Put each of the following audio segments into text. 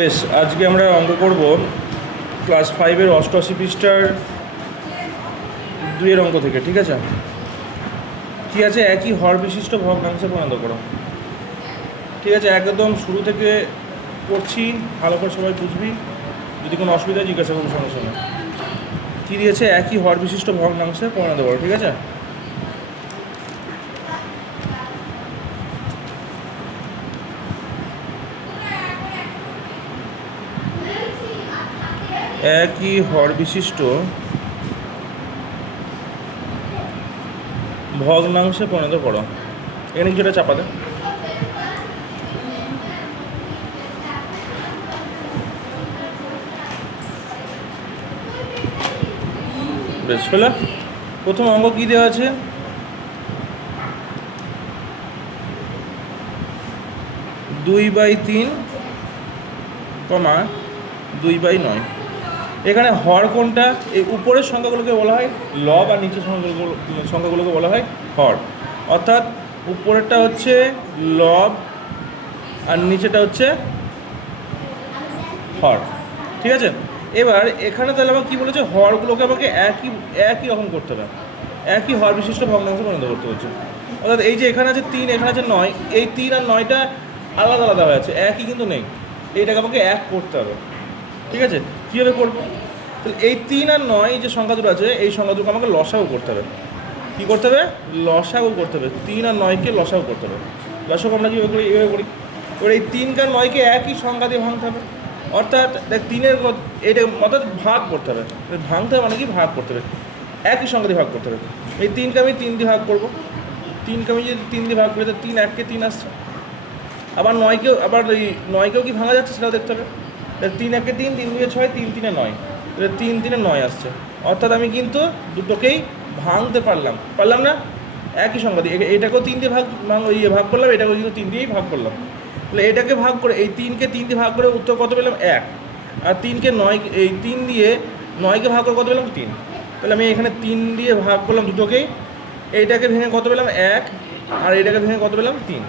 বেশ, আজকে আমরা অঙ্ক করব ক্লাস 5-এর 88 পৃষ্ঠার 2-এর অঙ্ক থেকে। ঠিক আছে, কি আছে? একই হর বিশিষ্ট ভগ্নাংশে পরিণত করো। ঠিক আছে, একদম শুরু থেকে করছি, ভালো করে সবাই বুঝবি। যদি কোনো অসুবিধা জিজ্ঞাসা করবো সঙ্গে সঙ্গে। কী দিয়েছে? একই হর বিশিষ্ট ভগ্নাংশে পরিণত করো। ঠিক আছে, একই হর বিশিষ্ট ভগ্নাংশে পরিণত করো। এখানে কিছুটা চাপাতে। বেশ হলো। প্রথম অঙ্ক কী দেওয়া আছে? 2/3, 2/9। এখানে হর কোনটা? এই উপরের সংখ্যাগুলোকে বলা হয় লব, আর নিচের সংখ্যাগুলোকে বলা হয় হর। অর্থাৎ উপরেরটা হচ্ছে লব আর নিচেটা হচ্ছে হর। ঠিক আছে, এবার এখানে তাহলে আমাকে কী বলেছে? হরগুলোকে আমাকে একই রকম করতে হবে, একই হর বিশিষ্ট ভগ্নাংশে পরিণত করতে হচ্ছে। অর্থাৎ এই যে এখানে আছে 3, এখানে আছে 9, এই 3 আর 9টা আলাদা আলাদা হয়ে আছে, একই কিন্তু নেই। এইটাকে আমাকে এক করতে হবে। ঠিক আছে, কীভাবে করবো? তাহলে এই 3 আর 9 যে সংখ্যা দুটো আছে, এই সংখ্যা দুটো আমাকে লসাগু করতে হবে। কী করতে হবে? লসাগু করতে হবে। 3 আর 9কে লসাগু করতে হবে। লসাগু আমরা কীভাবে করি? এভাবে করি। এবার এই 3 আর 9কে একই সংখ্যা দিয়ে ভাঙতে হবে। অর্থাৎ দেখ 3-এর এটা অর্থাৎ ভাগ করতে হবে। ভাঙতে হবে মানে কি? ভাগ করতে হবে, একই সংখ্যা দিয়ে ভাগ করতে হবে। এই 3কে আমি 3 দিয়ে ভাগ করবো। 3কে আমি যদি 3 দিয়ে ভাগ করি, তো 3 1-কে 3 আসছে। আবার 9কেও কি ভাঙা যাচ্ছে সেটাও দেখতে হবে। 3 1-কে 3, 3 2-এ 6, 3 3-এ 9, 3 3-এ 9 আসছে। অর্থাৎ আমি কিন্তু দুটোকেই ভাঙতে পারলাম না? একই সংখ্যা দিয়ে এটাকেও 3 দিয়ে ভাগ করলাম, এটাকেও কিন্তু 3 দিয়েই ভাগ করলাম। তাহলে এটাকে ভাগ করে, এই 3কে 3 দিয়ে ভাগ করে উত্তর কত পেলাম? 1। আর 3কে 9, এই 3 দিয়ে 9কে ভাগ করে কত পেলাম? 3। তাহলে আমি এখানে 3 দিয়ে ভাগ করলাম দুটোকেই। এইটাকে ভেঙে কত পেলাম? 1। আর এইটাকে ভেঙে কত পেলাম? 3।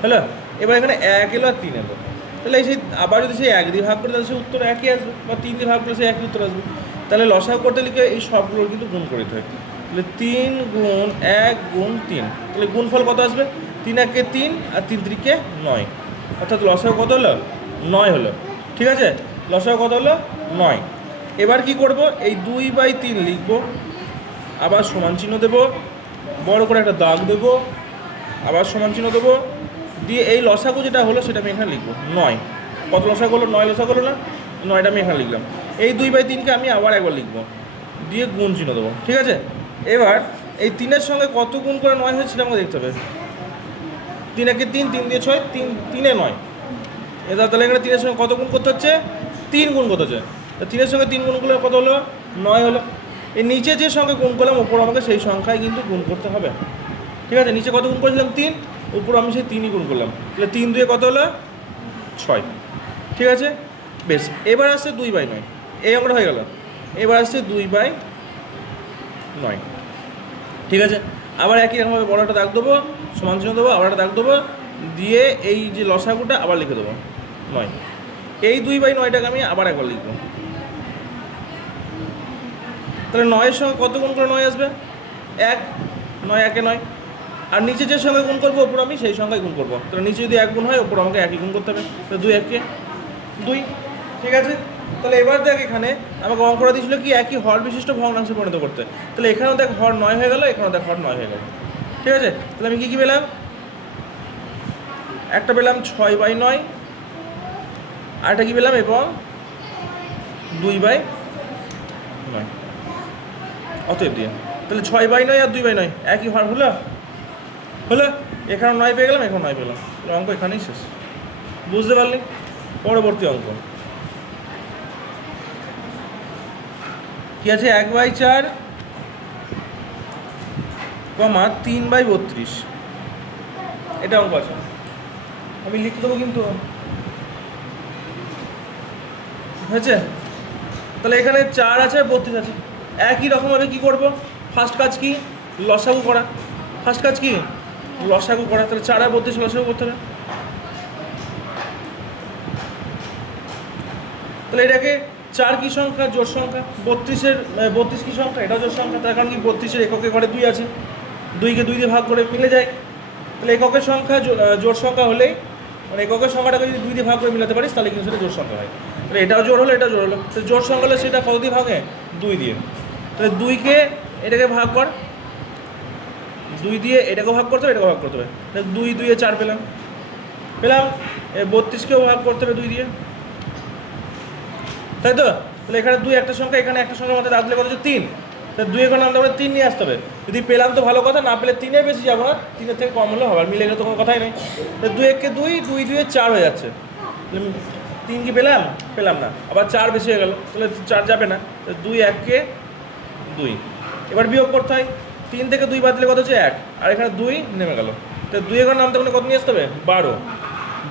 হ্যালো, এবার এখানে 1 এলো আর 3 এলো। তাহলে সেই আবার যদি সেই 1 দিয়ে ভাগ করে, তাহলে সেই উত্তর একই আসবে, বা 3 দিয়ে ভাগ করলে সেই একই উত্তর আসবে। তাহলে লসাগু করতে লিখে এই সবগুলোর কিন্তু গুণ করে দিতে হয়। তাহলে 3 গুণ 1 গুণ 3, তাহলে গুণফল কত আসবে? 3 1-কে 3 আর 3 3-কে 9। অর্থাৎ লসাগু কত হলো? 9 হলো। ঠিক আছে, লসাগু কত হলো? 9। এবার কি করব? এই 2/3 লিখব, আবার সমান চিহ্ন দেবো, বড় করে একটা দাগ দেবো, আবার সমান চিহ্ন দেবো, দিয়ে এই লসাগু যেটা হলো সেটা আমি এখানে লিখবো 9। কত লসাগু হলো? 9 লসাগু হলো না? 9টা আমি এখানে লিখলাম। এই 2/3-কে আমি আবার একবার লিখবো, দিয়ে গুণ চিহ্ন দেবো। ঠিক আছে, এবার এই 3-এর সঙ্গে কত গুণ করে 9 হয়েছে সেটা আমাকে দেখতে হবে। 3 1-কে 3, 3 দিয়ে 6, 3 3-এ 9। এবার তাহলে এখানে 3-এর সঙ্গে কত গুণ করতে হচ্ছে? 3 গুণ করতে হচ্ছে। 3-এর সঙ্গে 3 গুণ করলে কত হলো? 9 হলো। এই নিচে যে সংখ্যা গুণ করলাম, ওপর আমাকে সেই সংখ্যায় কিন্তু গুণ করতে হবে। ঠিক আছে, নিচে কত গুণ করেছিলাম? 3, উপর আমি সেই 3ই গুণ করলাম। তাহলে 3 2-এ কত হলো? 6। ঠিক আছে, বেশ। এবার আসছে 2/9, এই অঙ্কটা হয়ে গেল। এবার আসছে 2/9। ঠিক আছে, আবার একই রকমভাবে বড় একটা দাগ দেবো, সমান চিহ্ন দেবো, আবার একটা দাগ দেবো, দিয়ে এই যে লসাগুটা আবার লিখে দেবো 9। এই 2/9টাকে আমি আবার একবার লিখবো। তাহলে 9-এর সঙ্গে কত গুণ করে 9 আসবে? 1। 9 1-এ 9। আর নিচে যে সংখ্যা গুণ করবো, ওপর আমি সেই সংখ্যায় গুণ করবো। তাহলে নিচে যদি 1 গুণ হয়, ওপর আমাকে একই গুণ করতে হবে। তাহলে 2 1-কে 2। ঠিক আছে, তাহলে এবার দেখ এখানে আমাকে অঙ্কটা দিয়েছিল কি? একই হর বিশিষ্ট ভগ্নাংশে পরিণত করতে। তাহলে এখানেও দেখ হর 9 হয়ে গেল, এখানেও দেখ হর 9 হয়ে গেল। ঠিক আছে, তাহলে আমি কী পেলাম? একটা পেলাম 6/9, আরেকটা কী পেলাম? এবং 2/9। অতএব দিয়ে তাহলে 6/9 আর 2/9 একই হর হলো। এখানেও 9 পেয়ে গেলাম, এখানে 9 পেলাম। অঙ্ক এখানেই শেষ। বুঝতে পারলি? পরবর্তী অঙ্ক কি আছে? 1/4, 3/32। এটা অঙ্ক আছে, আমি লিখে দেবো কিন্তু। হয়েছে? তাহলে এখানে 4 আছে, 32 আছে। একই রকমভাবে কী করবো? ফার্স্ট কাজ কি? লসাগু করা। তাহলে 4 আর 32 লসাগু করতে হবে। তাহলে এটাকে 4 কি সংখ্যা? জোড় সংখ্যা। 32 কি সংখ্যা? এটাও জোড় সংখ্যা। তার কারণ কি 32-এর এককের ঘরে 2 আছে, 2কে 2 দিয়ে ভাগ করে মিলে যায়। তাহলে এককের সংখ্যা জোড় সংখ্যা হলেই, মানে এককের সংখ্যাটাকে যদি 2 দিয়ে ভাগ করে মিলাতে পারিস তাহলে কিন্তু সেটা জোড় সংখ্যা হয়। তাহলে এটাও জোড় হলো, এটাও জোড় হলো। তো জোড় সংখ্যা হলে সেটা কত দিয়ে ভাগে? 2 দিয়ে। তাহলে 2কে এটাকে ভাগ কর, 2 দিয়ে এটাকে ভাগ করতে হবে, এটাকে ভাগ করতে হবে। 2 2 4 পেলাম। 32কেও ভাগ করতে হবে 2 দিয়ে, তাই তো? তাহলে এখানে 2 একটা সংখ্যা, এখানে একটা সংখ্যার মধ্যে রাখলে কত হচ্ছে? 3। তাহলে 2 এখানে আনতে হবে, 3 নিয়ে আসতে হবে। যদি পেলাম তো ভালো কথা, না পেলে 3-এর বেশি যাবো না, 3-এর থেকে কম হলেও হবে, আর মিলে গেলে তো কোনো কথাই নেই। তাহলে 2 1 2, 2 2 4 হয়ে যাচ্ছে। 3 কি পেলাম? পেলাম না, আবার 4 বেশি হয়ে গেল, তাহলে 4 যাবে না। 2 1 2। এবার বিয়োগ করতে হয়, 3 থেকে 2 বাদ দিলে কত হচ্ছে? 1, আর এখানে 2 নেমে গেল। তো 2 এখানে নামতে গেলে কত নিয়ে আসতে হবে? 12।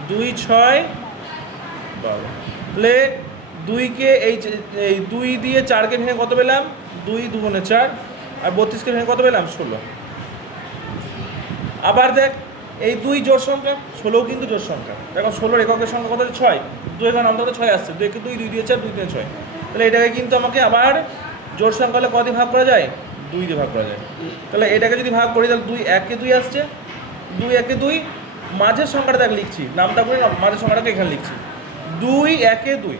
2 6 12। তাহলে 2কে এই 2 দিয়ে 4কে ভেঙে কত পেলাম? 2 2 গুণে 4, আর 32কে ভেঙে কত পেলাম? 16। আবার দেখ, এই 2 জোড় সংখ্যা, 16ও কিন্তু জোড় সংখ্যা। দেখো 16-র এককের সংখ্যা কত হচ্ছে? 6। 2 এখানে নামতে গেলে 6 আসছে, 2 2 2 2 4 2 3 6। তাহলে এটাকে কিন্তু আমাকে আবার জোড় সংখ্যা হলে কত দিয়ে ভাগ করা যায়? 2 দিয়ে ভাগ করা যায়। তাহলে এটাকে যদি ভাগ করি তাহলে 2 1 2 আসছে, 2 1 2। মাঝের সংখ্যাটা দেখ লিখছি, নামটা করে না, মাঝের সংখ্যাটাকে এখানে লিখছি 2 1 2।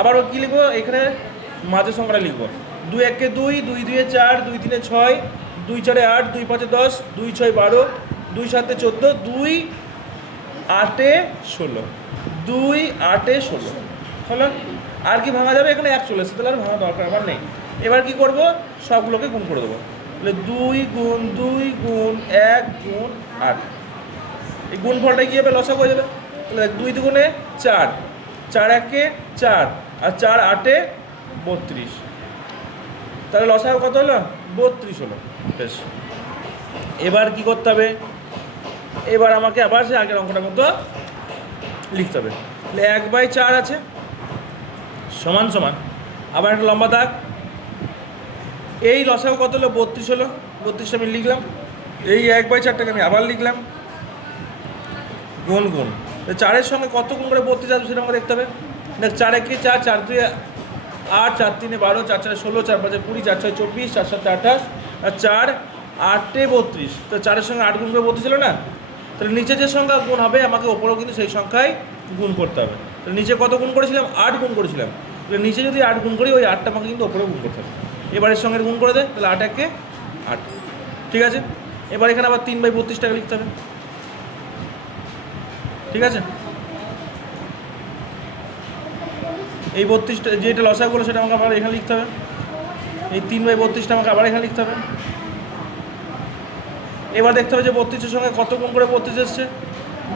আবার কী লিখবো? এখানে মাঝের সংখ্যাটা লিখবো 2 1 2, 2 2 4, 2 3 6, 2 4 8, 2 5 10, 2 6 12, 2 7 14, 2 8 16, 2 8 16 হলো। আর কি ভাঙা যাবে? এখানে 1 চলে এসেছে, তাহলে আর ভাঙা দরকার আমার নেই। এবার কি করব? সবগুলোকে গুণ করে দেবো। তাহলে 2 গুণ 2 গুণ 1 গুণ 8, এই গুণ ফলটা কী হবে? লসাগু হয়ে যাবে। তাহলে 2 দুগুণে 4, 4 1 4, আর 4 8 32। তাহলে লসাগু কত হলো? 32 হলো। বেশ, এবার কি করতে হবে? এবার আমাকে আবার সে আগের অঙ্কটার মতো লিখতে হবে। তাহলে 1/4 আছে সমান সমান, আবার একটা লম্বা দাগ। এই লসাগু কত হলো? 32 হলো। 32 আমি লিখলাম, এই 1/4টাকে আমি আবার লিখলাম, গুণ গুণ। 4-এর সঙ্গে কত গুণ করে 32 আসবে সেটা আমাকে দেখতে হবে। দেখ 4 1 4, 4 2 8, 4 3 12, 4 4 16, 4 5 20, 4 6 24, 4 7 28, আর 4 8 32। তো 4-এর সঙ্গে 8 গুণ করে 32 ছিল না? তাহলে নিচে যে সংখ্যা গুণ হবে আমাকে ওপরেও কিন্তু সেই সংখ্যায় গুণ করতে হবে। তাহলে নিচে কত গুণ করেছিলাম? 8 গুণ করেছিলাম। তাহলে নিচে যদি 8 গুণ করি, ওই 8টা আমাকে কিন্তু ওপরেও গুণ করতে হবে। এবারের সঙ্গে গুণ করে দেয়, তাহলে 8 1 8। ঠিক আছে, এবার এখানে আবার 3/32 টাকা লিখতে হবে। ঠিক আছে, এই 32টা যেটা লসাগুলো সেটা আমাকে আবার এখানে লিখতে হবে। এই 3/32টা আমাকে আবার এখানে লিখতে হবে। এবার দেখতে হবে যে 32-এর সঙ্গে কত গুণ করে 32 এসছে।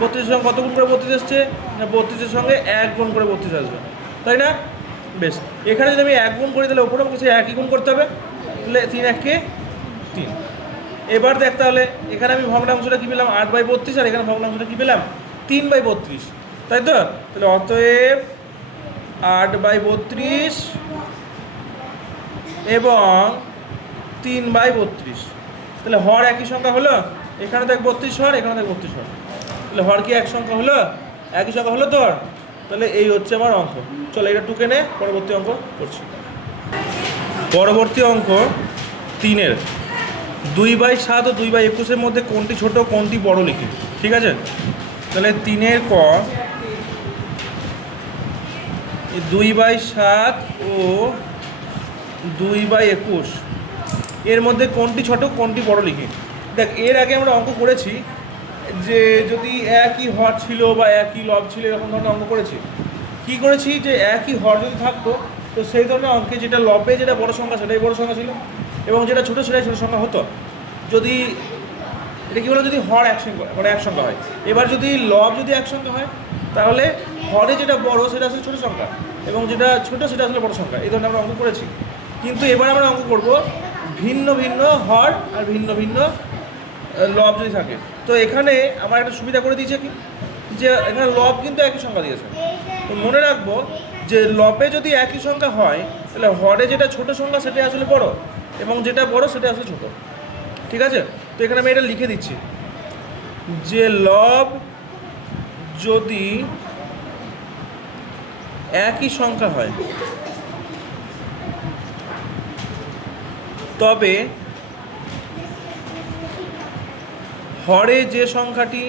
32-এর সঙ্গে কত গুণ করে 32 এসছে? না, 32-এর সঙ্গে 1 গুণ করে 32 আসবে, তাই না? বেশ, এখানে যদি আমি 1 গুণ করি তাহলে ওপরে আমাকে সেই 1ই গুণ করতে হবে। তাহলে 3 1 3। এবার দেখতে হলে এখানে আমি ভগ্নাংশটা কী পেলাম? 8/32, আর এখানে ভগ্নাংশটা কী পেলাম? 3/32, তাই তো? তাহলে অতএব 8/32 এবং 3/32। তাহলে হর একই সংখ্যা হলো। এখানে দেখ 32 হর, এখানে দেখ 32 হর, তাহলে হর কি এক সংখ্যা হলো? একই সংখ্যা হলো তো? তাহলে এই হচ্ছে আমার অঙ্ক। চলো এটা টুকে নে, পরবর্তী অঙ্ক করছি। পরবর্তী অঙ্ক 3-এর 2/7 ও 2/21-এর মধ্যে কোনটি ছোট কোনটি বড় লিখি। ঠিক আছে, তাহলে 3-এর ক 2/7 ও 2/21 এর মধ্যে কোনটি ছোট কোনটি বড় লিখি। দেখ, এর আগে আমরা অঙ্ক করেছি যে যদি একই হর ছিল বা একই লব ছিল, এরকম ধরনের অঙ্ক করেছি। কী করেছি? যে একই হর যদি থাকতো তো সেই ধরনের অঙ্কে যেটা লবে যেটা বড় সংখ্যা সেটাই বড় সংখ্যা ছিল, এবং যেটা ছোটো সেটাই ছোটো সংখ্যা হতো। যদি এটা কী বলো, যদি হর এক সংখ্যা হয়। এবার যদি লব যদি এক সংখ্যা হয় তাহলে হরে যেটা বড় সেটা আসলে ছোটো সংখ্যা, এবং যেটা ছোটো সেটা আসলে বড় সংখ্যা। এই ধরনের আমরা অঙ্ক করেছি। কিন্তু এবার আমরা অঙ্ক করব ভিন্ন ভিন্ন হর আর ভিন্ন ভিন্ন লব যদি থাকে। তো এখানে আমার একটা সুবিধা করে দিয়েছে কি, যে এখানে লব কিন্তু একই সংখ্যা দিয়েছে। তো মনে রাখবো যে লবে যদি একই সংখ্যা হয় তাহলে হরে যেটা ছোটো সংখ্যা সেটাই আসলে বড়, এবং যেটা বড় সেটা আসলে ছোটো। ঠিক আছে, তো এখানে আমি এটা লিখে দিচ্ছি যে লব যদি একই সংখ্যা হয় তবে হরে যে সংখ্যাটি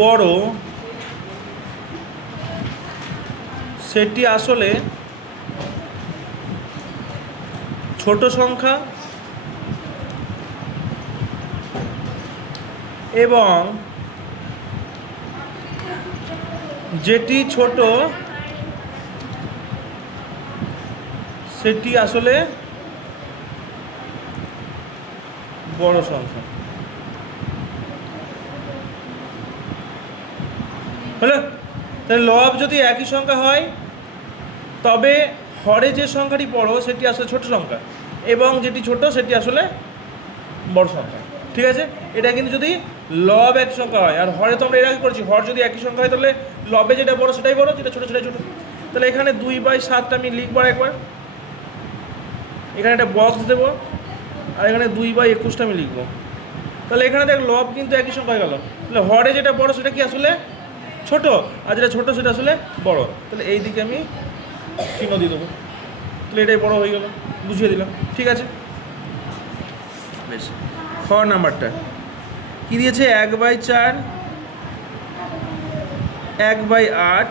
বড় সেটি আসলে ছোট সংখ্যা এবং যেটি ছোট সেটি আসলে বড় সংখ্যা। হলো? তাহলে লব যদি একই সংখ্যা হয় তবে হরে যে সংখ্যাটি বড় সেটি আসলে ছোট সংখ্যা এবং যেটি ছোট সেটি আসলে বড় সংখ্যা। ঠিক আছে, এটা কিন্তু যদি লব এক সংখ্যা হয়, আর হরে তো আমরা এর আগে করেছি হর যদি একই সংখ্যা হয় তাহলে লবে যেটা বড় সেটাই বড়, যেটা ছোট সেটাই ছোট। তাহলে এখানে 2/7 আমি লিখবো একবার, এখানে একটা বক্স দেবো, আর এখানে 2/21 আমি লিখবো। তাহলে এখানে দেখ লব কিন্তু একই সংখ্যা হয়ে গেল। তাহলে হরে যেটা বড় সেটা কি আসলে ছোট, আর যেটা ছোট সেটা আসলে বড়। তাহলে এই দিকে আমি চিহ্ন দিয়ে দেবো, তাহলে এটাই বড় হয়ে গেল, বুঝিয়ে দিলাম। ঠিক আছে, বেশ। খ নাম্বারটা কি দিয়েছে? 1/4, 1/8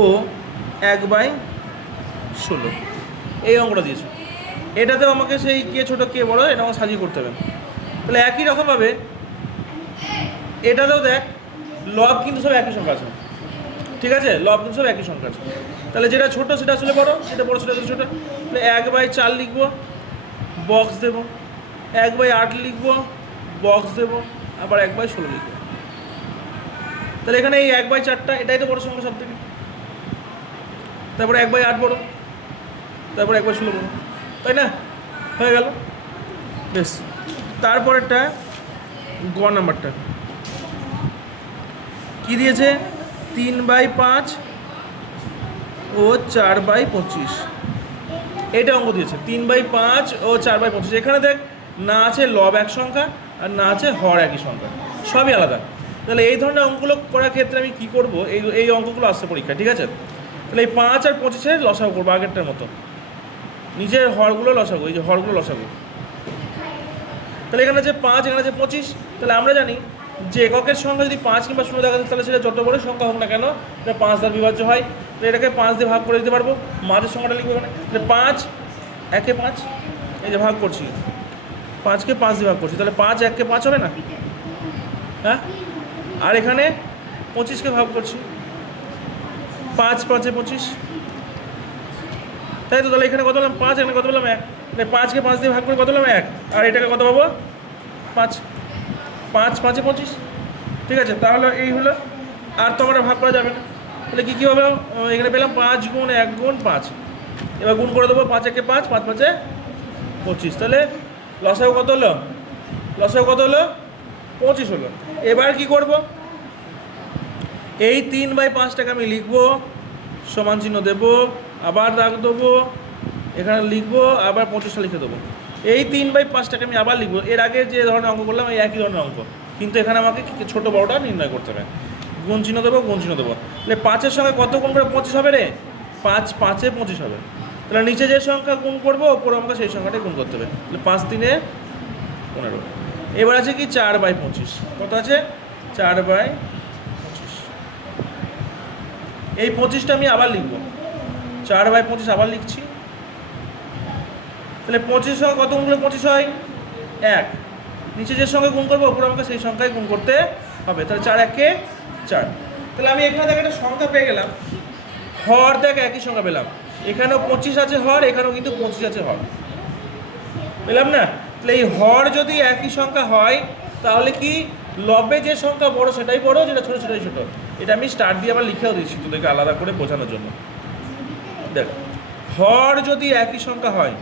ও 1/16 এই অঙ্কটা দিয়েছে। এটাতেও আমাকে সেই কে ছোট কে বড় এটা আমাকে সাজিয়ে করতে হবে। তাহলে একই রকমভাবে এটাতেও দেখ লব কিন্তু সব একই সংখ্যা আছে। ঠিক আছে, লব কিন্তু সব একই সংখ্যা আছে। তাহলে যেটা ছোট সেটা আসলে বড়, যেটা বড় সেটা আসলে ছোটো। তাহলে 1/4 লিখবো, বক্স দেবো, 1/8 লিখবো, বক্স দেবো, আবার 1/16 লিখবো। তাহলে এখানে এই 1/4টা এটাই তো বড় সংখ্যা সব থেকে, তারপরে 1/8 বড়, তারপরে 1/16 বড়, তাই না? হয়ে গেল, বেশ। তারপরেরটা গ নাম্বারটা কি দিয়েছে? 3/5 ও 4/25 এটা অঙ্ক দিয়েছে। 3/5 ও 4/25। এখানে দেখ না আছে লব এক সংখ্যা আর না আছে হর একই সংখ্যা, সবই আলাদা। তাহলে এই ধরনের অঙ্কগুলো করার ক্ষেত্রে আমি কী করবো? এই অঙ্কগুলো আসছে পরীক্ষা। ঠিক আছে, তাহলে এই 5 আর 25-এর লসাগু করবো আগেরটার মতো, নিচের হরগুলো লসাগু, এই যে হরগুলো লসাগু। তাহলে এখানে যে 5, এখানে যে 25। তাহলে আমরা জানি যে এককের সংখ্যা যদি 5 কিংবা 0 দেখা যায় তাহলে সেটা যত বড় সংখ্যা হোক না কেন এটা 5 দ্বারা বিভাজ্য হয়। তো এটাকে 5 দিয়ে ভাগ করে দিতে পারবো, মাঝের সংখ্যাটা লিখবো এখানে। তাহলে 5 1-এ 5, এই যে ভাগ করছি, 5কে 5 দিয়ে ভাগ করছি, তাহলে 5 1-কে 5 হবে না? হ্যাঁ, আর এখানে 25কে ভাগ করছি, 5 5-এ 25, তাই তো? তাহলে এখানে কত বললাম? 5, এখানে কত বললাম? 1। তাহলে 5কে 5 দিয়ে ভাগ করে কত বললাম? 1। আর এটাকে কত পাবো? 5 5 5-এ 25। ঠিক আছে, তাহলে এই হলো, আর তো আমরা ভাগ করা যাবে না। তাহলে কী হবে? এখানে পেলাম 5 গুণ 1 গুণ 5। এবার গুণ করে দেবো, 5 1-এ 5, 5 5-এ 25। তাহলে লসাগু কত হলো? লসাগু কত হলো? 25 হলো। এবার কি করব? এই 3/5টাকে আমি লিখবো, সমান চিহ্ন দেবো, আবার দাগ দেবো, এখানে লিখবো, আবার 25টা লিখে দেবো। এই 3/5টাকে আমি আবার লিখবো। এর আগে যে ধরনের অঙ্ক করলাম এই একই ধরনের অঙ্ক, কিন্তু এখানে আমাকে ছোটো বড়টা নির্ণয় করতে হবে। গুণ চিহ্ন দেবো, গুণ চিহ্ন দেবো। তাহলে 5-এর সঙ্গে কত গুণ করে 25 হবে রে? 5 5-এ 25 হবে। তাহলে নিচে যে সংখ্যা গুণ করবো ওপর আমাকে সেই সংখ্যাটাই গুণ করতে হবে। তাহলে 5 3-এ 15। এবার আছে কি 4/25। কত আছে? 4/25। এই 25টা আমি আবার লিখবো, 4/25 আবার লিখছি। তাহলে 25-এর সঙ্গে কত গুণ করলে 25 হয়? 1। নিচে যে সঙ্গে গুণ করবো ওপর আমাকে সেই সংখ্যায় গুণ করতে হবে। তাহলে 4 1-এ 4। তাহলে আমি এখানে দেখ একটা সংখ্যা পেয়ে গেলাম, হর দেখ একই সংখ্যা পেলাম। এখানেও 25 আছে হর, এখানেও কিন্তু 25 আছে হর, পেলাম না? তাহলে এই হর যদি একই সংখ্যা হয় তাহলে কি লবে যে সংখ্যা বড় সেটাই বড়, যেটা ছোটো সেটাই ছোটো। এটা আমি স্টার দিয়ে আবার লিখেও দিয়েছি তোদেরকে আলাদা করে বোঝানোর জন্য। দেখ, হর যদি একই সংখ্যা হয়,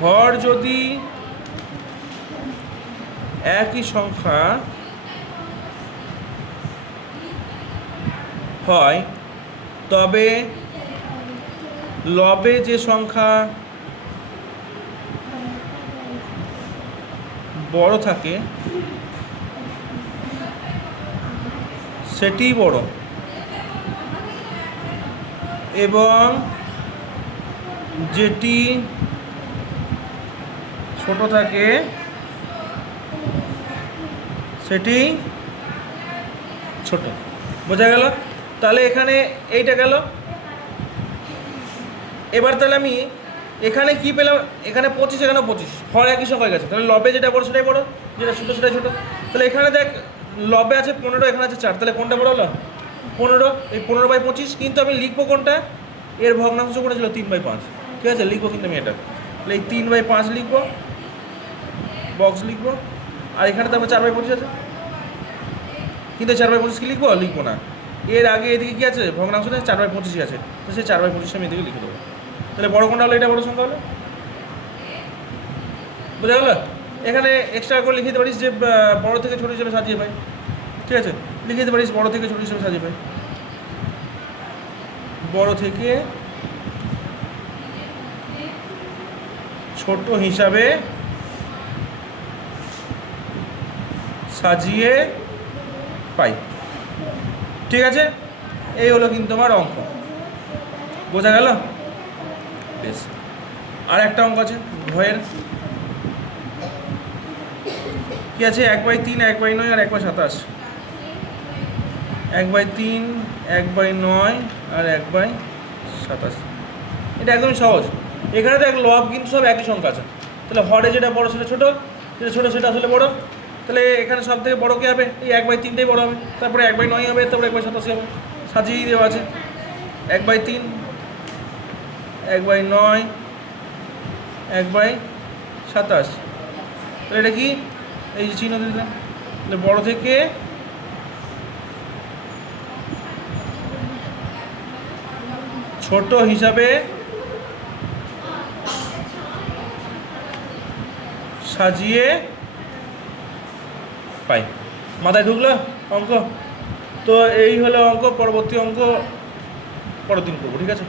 হর যদি একই সংখ্যা হয় তবে লবে যে সংখ্যা বড় থাকে সেটি বড়, এবং যেটি ছোট থাকে সেটি ছোট। বোঝা গেল? তাহলে এখানে এইটা গেল। এবার তাহলে আমি এখানে কি পেলাম, এখানে 25, এখানে 25, হর একই সংখ্যা গেছে, তাহলে লবে যেটা বড় সেটাই বড়, যেটা ছোটো সেটাই ছোটো। তাহলে এখানে দেখ লবে আছে 15, এখানে আছে 4, তাহলে কোনটা বড় হলো? 15। এই 15/25, কিন্তু আমি লিখবো কোনটা? এর ভগ্নাংশ কোনটা ছিল? 3/5। ঠিক আছে, লিখবো কিন্তু আমি এটা, তাহলে এই 3/5 লিখবো, বক্স লিখবো। আর এখানে তারপর 4/25 আছে, কিন্তু 4/25 কি লিখবো? লিখবো না। এর আগে এদিকে কি আছে? ভগ্নাংশটা 4/25 আছে, তো সেই 4/25 আমি এদিকে লিখে দেবো। তাহলে বড় কোনটা হলো? এটা বড় সংখ্যা হলো। বোঝা গেল? এখানে এক্সট্রা করে লিখে দিতে পারিস যে বড় থেকে ছোট হিসেবে সাজিয়ে পাই। ঠিক আছে, লিখে দিতে পারিস বড় থেকে ছোট হিসেবে সাজিয়ে পাই, বড় থেকে ছোট হিসাবে সাজিয়ে পাই। ঠিক আছে, এই হলো কিন্তু আমার অঙ্ক। বোঝা গেল? বেশ, আর একটা অঙ্ক আছে ভয়ের। কি আছে? 1/3, 1/9 আর 1/27। 1/3, 1/9 আর 1/27। এটা একদমই সহজ। এখানে দেখ লব কিন্তু সব একই সংখ্যা আছে, তাহলে হরে যেটা বড় সেটা ছোটো, যেটা ছোটো সেটা আসলে বড়। তাহলে এখানে সব থেকে বড় কী হবে? এই 1/3টাই বড় হবে, তারপরে 1/9 হবে, তারপরে 1/87 হবে, সাজিয়ে দেওয়া আছে। 1/3, 1/9, 1/27। তাহলে এটা কি? এই যে চিহ্ন দিয়ে দিলাম। তাহলে বড় থেকে ছোট হিসাবে সাজিয়ে পাই। মাথায় ঢুকলো অঙ্ক? তো এই হলো অঙ্ক। পরবর্তী অঙ্ক পরের দিন করবো, ঠিক আছে?